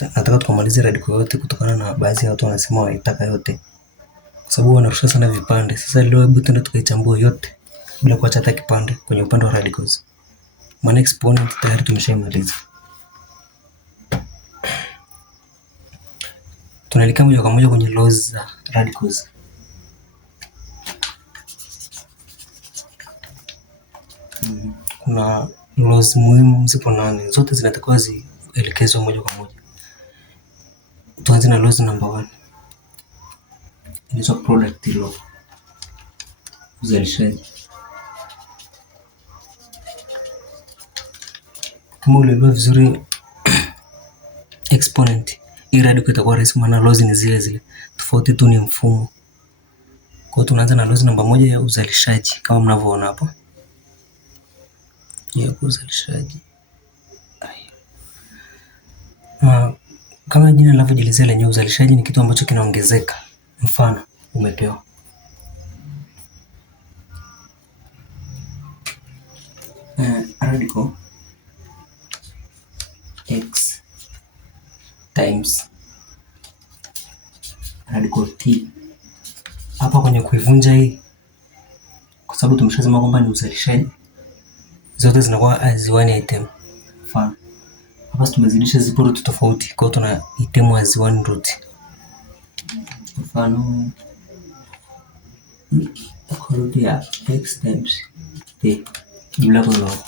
nataka tukamalize radical yote kutokana na baadhi ya watu wanasema wanaitaka yote. Kwa sababu wanarusha sana vipande. Sasa leo hebu tuende tukaichambua yote bila kuacha hata kipande kwenye upande wa radicals. Maana exponent tayari tumeshaimaliza. Tunaelekea moja kwa moja kwenye laws za radicals. Kuna laws muhimu zipo 8, zote zinatakiwa zielekezwe moja kwa moja. Tuanze na laws number 1. Inaitwa product law. Uzalishaji. Kama ulielewa vizuri exponent, hii radical itakuwa rahisi maana laws ni zile zile. Tofauti tu ni mfumo. Kwa hiyo tunaanza na laws namba 1 ya uzalishaji kama mnavyoona hapo. Ya uzalishaji. Kama jina linavyojelezea lenyewe, uzalishaji ni kitu ambacho kinaongezeka. Mfano umepewa radical x times radical t. Hapa kwenye kuivunja hii, kwa sababu tumeshasema kwamba ni uzalishaji, zote zinakuwa as one item. Mfano hapa tumezidisha zipo root tofauti, kwa hiyo tuna item as one root. Mfano root ya x times t jumla kwa log.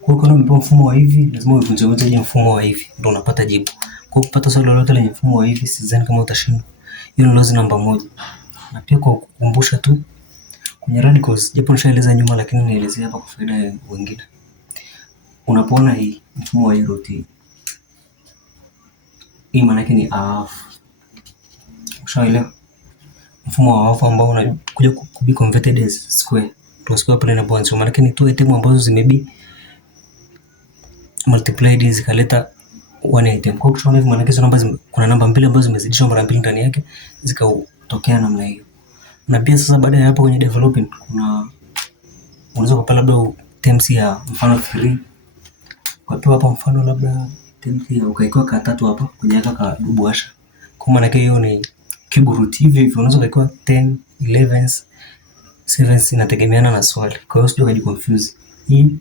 Kwa hiyo kama umepewa mfumo wa hivi, lazima uivunje uje mfumo wa hivi ndio unapata jibu. Kwa hiyo kupata swali lolote lenye mfumo wa hivi, sidhani kama utashindwa. Hiyo ni laws namba 1. Na pia kwa kukumbusha tu kwenye radicals, japo nishaeleza nyuma, lakini nielezea hapa kwa faida ya wengine. Unapoona hii mfumo wa root hii maana yake ni half. Ushaelewa? Mfumo wa half ambao unakuja kubi converted as square. To square pale na bonds. Maana yake ni tu item ambazo zimebi multiplied zikaleta one item. Kwa hiyo hivi maana yake namba kuna namba mbili ambazo zimezidishwa mara mbili ndani yake zikatokea namna hiyo. Na pia sasa baada ya hapo kwenye developing unaweza kupata labda terms ya mfano 3. Kwa hiyo hapa mfano labda terms ya ukaikuwa ka 3 hapa kwenye aka ka double hasha. Kwa maana yake hiyo ni cube root. Hivi unaweza kuikuwa 10, 11, 7 inategemeana na swali. Kwa hiyo usije ukajiconfuse. Hii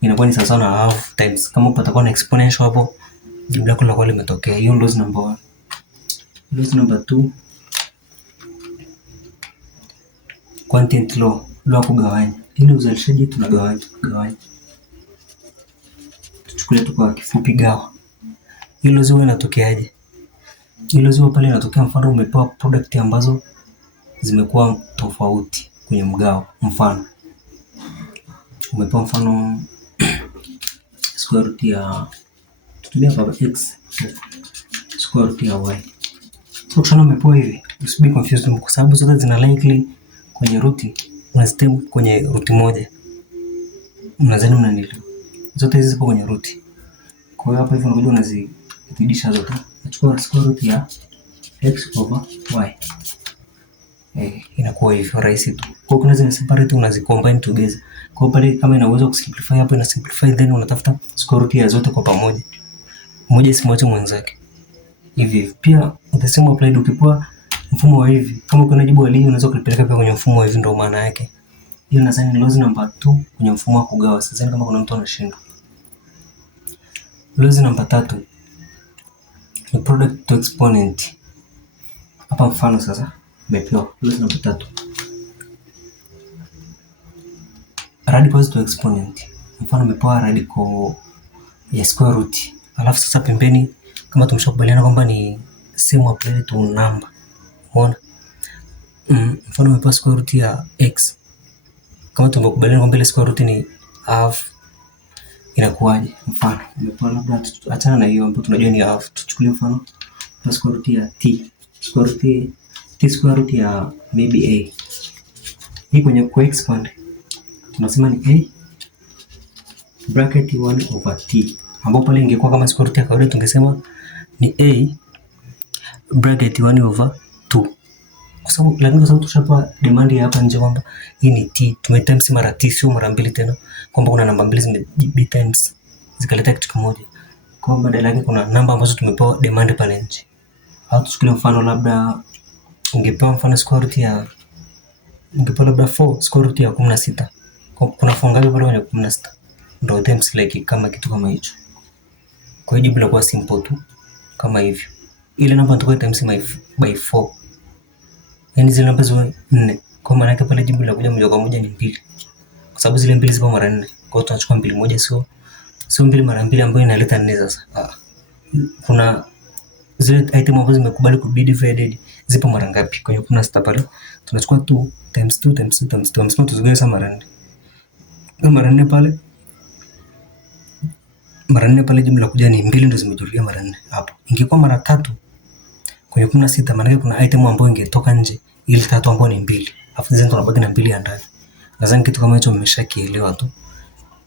inakuwa ni sawa na half times. Kama patakuwa na exponential hapo, jibu lako litakuwa limetokea. Hiyo laws number 1. Laws number 2, quantity law, law kugawanya. Ili uzalishaji tunagawanya. Tuchukulie tu kwa kifupi gawa. Hilo ziwe inatokeaje? Hilo ziwe pale inatokea mfano umepewa product ambazo zimekuwa tofauti kwenye mgao. Mfano umepewa mfano square root ya tutumia baba x square root ya y. So ukishana umepewa hivi, usibe confused kwa sababu zote zina likely kwenye root, unazitemu kwenye root moja. Unadhani unanielewa? Zote hizi zipo kwenye root. Kwa hiyo hapa hivi unakuja unazidisha zote. Nachukua square root ya x over y. Inakuwa hivyo rahisi tu. Kwa hiyo unaweza separate unazicombine together. Kwa hiyo pale kama ina uwezo kusimplify hapo ina simplify, then unatafuta square root ya zote kwa pamoja. Mmoja isimwache mwenzake. Hivi pia the same applied ukipewa mfumo wa hivi. Kama uko na jibu hili unaweza kulipeleka pia kwenye mfumo wa hivi, ndio maana yake. Hiyo nadhani ni laws number 2 kwenye mfumo wa kugawa. Sidhani kama kuna mtu anashindwa. Laws number 3 ni product to exponent. Hapa mfano sasa umepewa laws number 3. Radical to exponent. Mfano umepewa radical ya square root. Alafu sasa pembeni kama tumeshakubaliana kwamba ni same apply to number. Umeona? Mfano umepewa square root ya x. Kama tumekubaliana kwamba ile square root ni half, inakuwaje? Mfano umepewa labda achana na hiyo ambayo tunajua ni half. Tuchukulie mfano square root ya t. Square root t square root ya maybe a. Hii kwenye ku-expand tunasema ni a bracket 1 over t, ambapo pale ingekuwa kama square root ya kawaida tungesema ni a bracket 1 over 2. Kwa sababu tushapa demand ya hapa nje kwamba hii ni t, tumetimes mara t sio mara mbili tena, kwamba kuna namba mbili zimebi times zikaleta kitu kimoja. Kwa badala yake kuna namba ambazo tumepewa demand pale nje. Au tuchukulie mfano labda ungepewa mfano square root ya ungepewa labda 4 square root ya 16. Kuna fungu ngapi pale kwenye 16? Ndio times like kama kitu kama hicho. Kwa hiyo jibu linakuwa simple tu kama hivyo. Ile namba nitakuwa times by 4. Yaani zile namba ziwe 4. Kwa maana yake pale jibu linakuja moja kwa moja ni 2. Kwa sababu zile 2 zipo mara 4. Kwa hiyo tunachukua 2 moja sio 2 mara 2 ambayo inaleta 4 sasa. Kuna zile item ambazo zimekubali ku be divided zipo mara ngapi? Kwa hiyo kuna sita pale. Tunachukua 2 times 2 times 2 times 2 ambapo tuzigawe sana mara 4. Kwa mara 4 pale jibu la kuja ni 2 ndio zimejulia mara 4 hapo. Ingekuwa mara 3 kwenye 16 maana yake kuna item ambayo ingetoka nje ili 3 ambayo ni 2. Alafu zingine tunabaki na 2 ya ndani. Nadhani kitu kama hicho mmeshakielewa tu.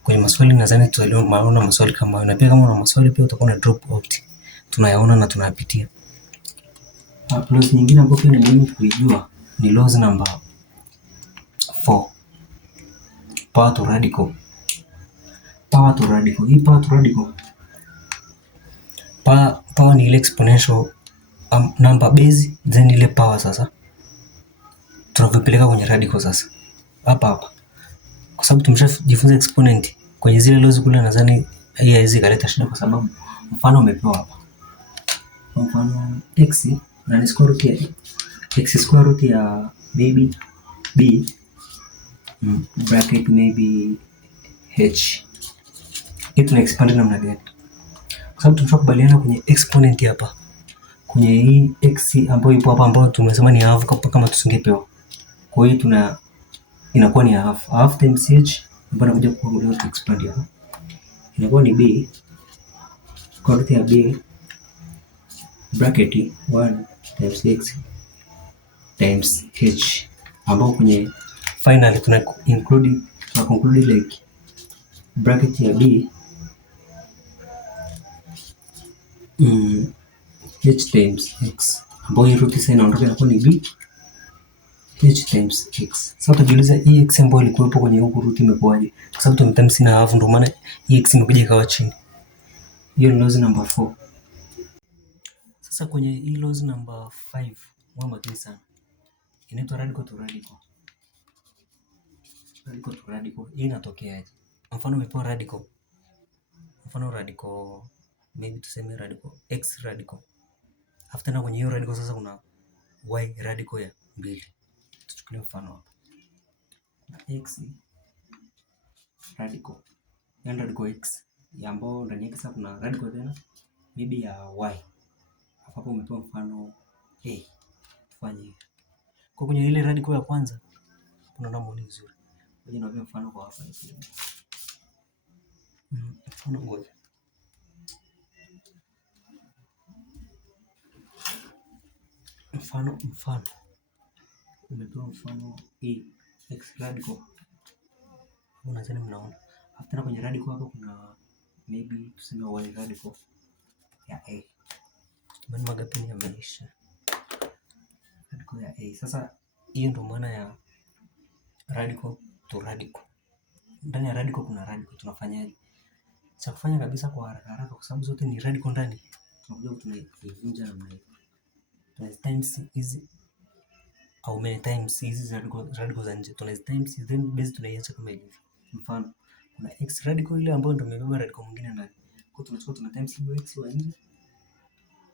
Kwenye maswali nadhani tutaelewa maana maswali kama hayo. Na pia kama una maswali pia utakuwa na drop out. Tunayaona na tunayapitia. Laws nyingine ambayo pia ni muhimu kuijua ni laws number 4. Power to radical. Power to radical. Hii power to radical. Power ni ile exponential number base then ile power sasa tunavipeleka kwenye radical sasa. Hapa. Kwa sababu tumeshajifunza exponent kwenye zile laws kule, nadhani hii haiwezi kaleta shida kwa sababu mfano umepewa hapa. Mfano x na ni square root ya x square root ya maybe b bracket maybe h. Hii tuna expand namna gani? Kwa sababu tunachokubaliana kwenye exponent hapa. Kwenye hii x ambayo ipo hapa ambayo tumesema ni half kama tusingepewa. Kwa hiyo inakuwa ni half times h ambayo inakuja kuwa to expand hapa. Inakuwa ni b square root ya b bracket 1 times x times h ambao kwenye finally tuna conclude like bracket ya b h times x ambao hii root sasa inaondoka inakuwa ni b h times x. Sasa utajiuliza hii x ambayo ilikuwepo kwenye huku root imekuwaje? Kwa sababu tumetimes na half ndio maana hii x imekuja ikawa chini. Hiyo ni laws number 4. Sasa kwenye hii laws number 5 mwa makini sana. Inaitwa radical to radical. Radical to radical. Hii inatokeaje? Mfano umepewa radical. Mfano radical maybe tuseme radical x radical. After na kwenye hiyo radical sasa kuna y radical ya 2. Tuchukulie mfano hapa. Na x radical. Yani radical x ya ambao ndani yake sasa kuna radical tena maybe ya y. Hapo umepewa mfano a. Tufanye hivi. Kwa kwenye ile radical ya kwanza kuna namba ni nzuri. Ngoja niwape mfano kwa hapa hivi. Mfano ngoja. Mfano umepewa mfano a x radical. Unadhani mnaona? After kwenye radical hapo kuna maybe tuseme y radical ya a. Bani magapi ni yameisha. Radical ya a. Sasa hiyo ndio maana ya radical to radical. Ndani ya radical kuna radical, tunafanyaje? Cha kufanya kabisa kwa haraka kwa sababu zote ni radical ndani. Tunakuja tunaivunja namna hiyo. Times hizi au many times hizi radical za nje tuna times then base tunaiacha kama ilivyo. Mfano kuna x radical ile ambayo ndio imebeba radical mwingine ndani. Kwa tunachukua tuna times hiyo x wa nje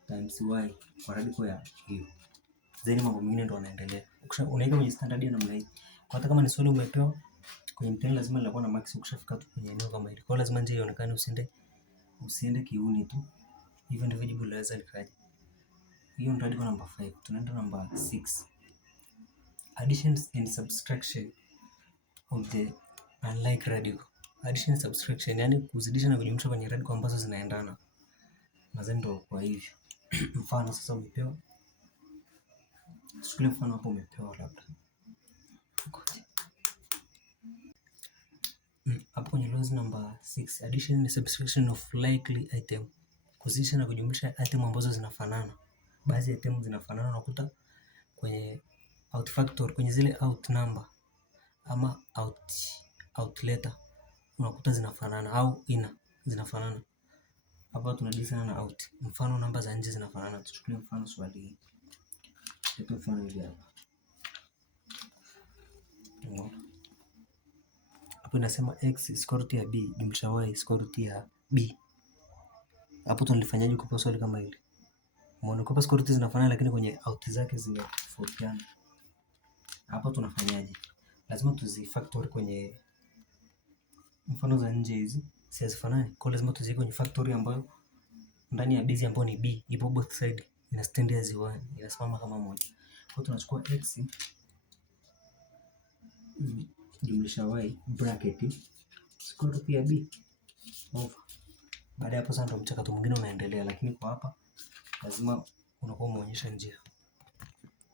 times y kwa radical ya hiyo. Then mambo mengine ndio yanaendelea. Unaweka kwenye standard ya namna hii. Kwa hata kama ni swali umepewa kwenye mtihani lazima litakuwa na max ukishafika tu kwenye eneo kama hili. Kwa lazima nje ionekane usiende kiuni tu. Hivyo ndivyo jibu laweza likaje. Hiyo ndio radical number 5. Tunaenda number 6. Addition and subtraction of the unlike radical. Addition and subtraction yani kuzidisha na kujumlisha kwenye radical ambazo zinaendana. Nadhani ndio kwa hivyo. Mfano sasa umepewa. Tuchukulie mfano hapo umepewa labda. Hapo kwenye laws number 6, addition and subtraction of likely item. Kuzidisha na kujumlisha item ambazo zinafanana. Baadhi ya item zinafanana unakuta kwenye out factor kwenye zile out number ama out letter unakuta zinafanana au ina zinafanana. hapa tunadili sana na out. Mfano namba za nje zinafanana. Tuchukulie mfano swali hili. Tupe mfano hili hapa. Hapo inasema x square root ya b jumlisha y square root ya b. Hapo tunalifanyaje kwa swali kama hili? Umeona kwa square root zinafanana lakini kwenye out zake zimetofautiana. Hapo tunafanyaje? Lazima tuzifactor kwenye mfano za nje hizi. Si hazifanani. Kwa lazima tuziweke kwenye factory ambayo ndani ya base ambayo ni b ipo both side ina stand as 1 inasimama kama moja. Kwa tunachukua x jumlisha y bracket square root ya b over. Baada ya hapo sasa ndo mchakato mwingine unaendelea, lakini kwa hapa lazima unakuwa umeonyesha njia.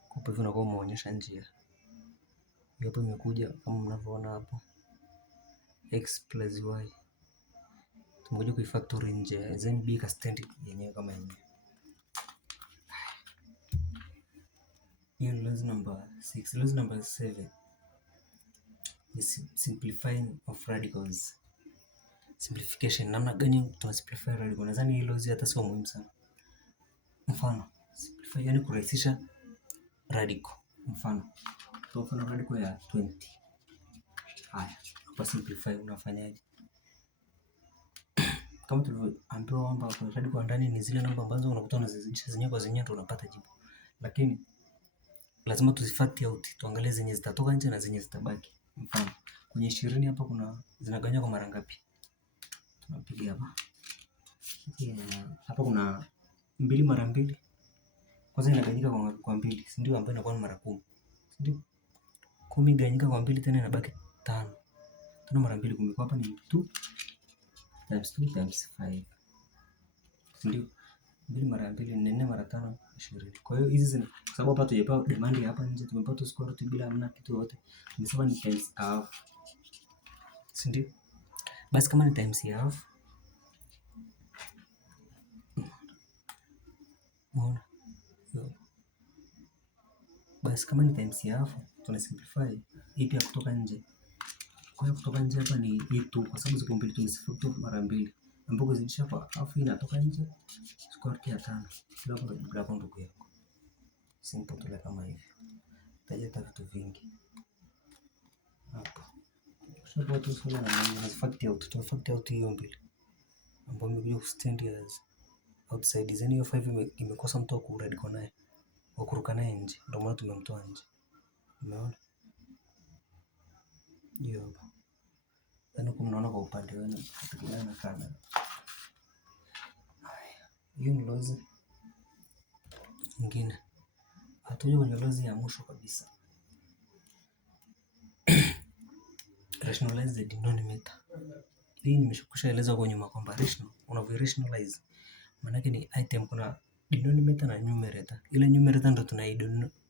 Kwa hivyo unakuwa umeonyesha njia. Hapo imekuja kama mnavyoona hapo x plus y. Tumekuja kuifactor nje, then b ka stand yenyewe kama yenyewe. Hiyo ni lesson number 6. Lesson number 7 is simplifying of radicals. Simplification, namna gani tuna simplify radical. Nadhani hilo hata sio muhimu sana. Mfano, simplify yani kurahisisha radical. Mfano radical ya 20. Haya, kwa simplify unafanyaje? Kama tulivyoambiwa kwamba kwa radical ndani ni zile namba ambazo unakuta unazizidisha zenyewe kwa zenyewe ndio unapata jibu. Lakini lazima tuzifact out, tuangalie zenye zitatoka nje na zenye zitabaki. Mfano, kwenye 20 hapa kuna zinagawanywa kwa mara ngapi? Tunapiga hapa. Hapa kuna 2 mara 2. Kwanza inagawanyika kwa 2, si ndio, ambayo inakuwa mara 10. Si ndio? 10 gawanyika kwa 2 tena inabaki 5. 5 mara 2 10. Kwa hapa ni 2 times 2 times 5. Si ndio? 2 mara 2 ni 4 mara 5 20. Kwa hiyo hizi zina kwa sababu hapa tujepewa demand hapa nje tumepewa tu square root bila hamna kitu yote. Tumesema ni times half. Si ndio? Basi kama ni times half. Umeona? Basi kama ni times half tuna simplify hii pia kutoka nje. Kwa hiyo kutoka nje hapa ni hii tu kwa sababu ziko mbili tumesifactor mara 2. Ambapo kuzidisha kwa half inatoka nje square root ya 5. Ndio hapo ndio hapo ndugu yako. Simple tu kama hivi. Tajeta vitu vingi. Hapo. Sasa tu swala na nini fact out. Fact out hiyo mbili. Ambapo imekuja kustand as outside. Zeni hiyo 5 imekosa mtu wa kuradical naye. Wa kuruka naye nje. Ndio maana tumemtoa nje. Umeona? Hiyo hapo. Yaani kumnaona kwa upande wenu tukijana na kamera. Haya. Hiyo ni lozi nyingine. Hatuja kwenye lozi ya mwisho kabisa. Rationalize the denominator. Hii nimeshakushaeleza kwa nyuma kwamba unavyo rationalize maana yake ni item kuna denominator na numerator. Ile numerator ndo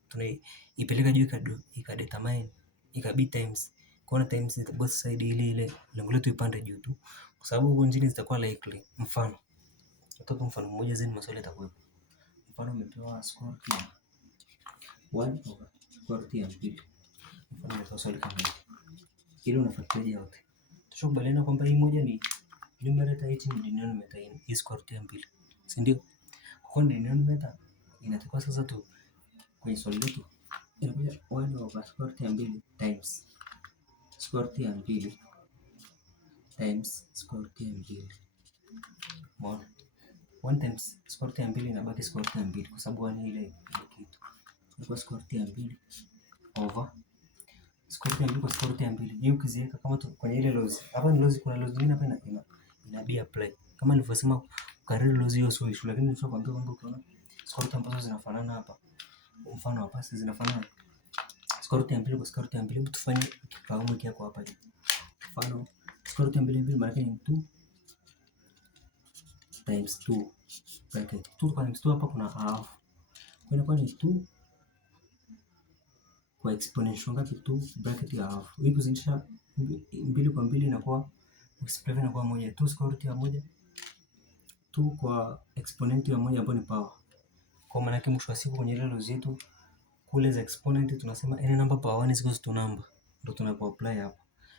tunaipeleka juu ikadetermine ikabe times kwa times both side ile lengo letu ipande juu tu kwa sababu huko njini zitakuwa likely. Mfano tutatoa mfano mmoja zeni maswali yatakuwepo. Mfano umepewa square root ya 1 over square root ya 2. Mfano umepewa swali kama hili. Ile unafuatilia yote. Tushakubaliana kwamba hii moja ni numerator, hii ni denominator, hii square root ya 2. Si ndio? Kwa denominator inatakiwa sasa tu kwenye swali letu inakuja 1 over square root ya 2 times square root ya 2 times square root ya 2. Mbona 1 times square root ya 2 inabaki square root ya 2 kwa sababu 1 ile kitu. Kwa square root ya 2 over square root ya 2 kwa square root ya 2. Hiyo ukiziweka kama kwenye ile lozi. Hapa ni lozi, kuna lozi nyingine hapa ina be apply. Kama nilivyosema kukariri lozi hiyo sio issue, lakini nishakwambia kwamba ukiona square root ambazo zinafanana hapa. Mfano hapa si zinafanana. Square root ya 2 kwa square root ya 2, hebu tufanye kikao hiki hapo hapa. Mfano square root ya 2 maana yake ni 2 times 2 bracket 2 times 2 hapa kuna half. Kwa hiyo ni 2 kwa exponential ngapi? 2 bracket ya half. Hii kuzidisha 2 kwa 2 inakuwa multiply inakuwa 1. 2 square root ya 1 2 kwa exponent ya 1 ambayo ni power. Kwa maana yake mwisho wa siku kwenye ile lozi yetu kule za exponent tunasema any number power 1 is equal to number. Ndio tunapo apply hapo.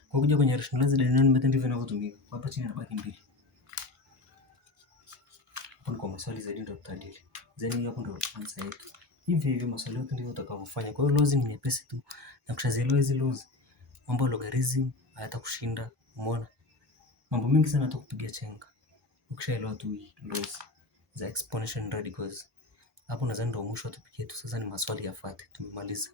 Kwa kuja kwenye rationalize denominator ndivyo inavyotumika. Kwa hapa chini inabaki 2. alafu ni kwa maswali zaidi ndio tutadili. Then hapo ndio answer yetu. Hivi maswali yote ndivyo utakavyofanya. Kwa hiyo laws ni nyepesi tu, na ukishazielewa hizi laws, mambo ya logarithm hayatakushinda. Umeona? Mambo mengi sana yatakupigia chenga ukishaelewa tu laws za exponential and radicals. Hapo nadhani ndio mwisho, tupigie tu sasa, ni maswali yafuate. Tumemaliza.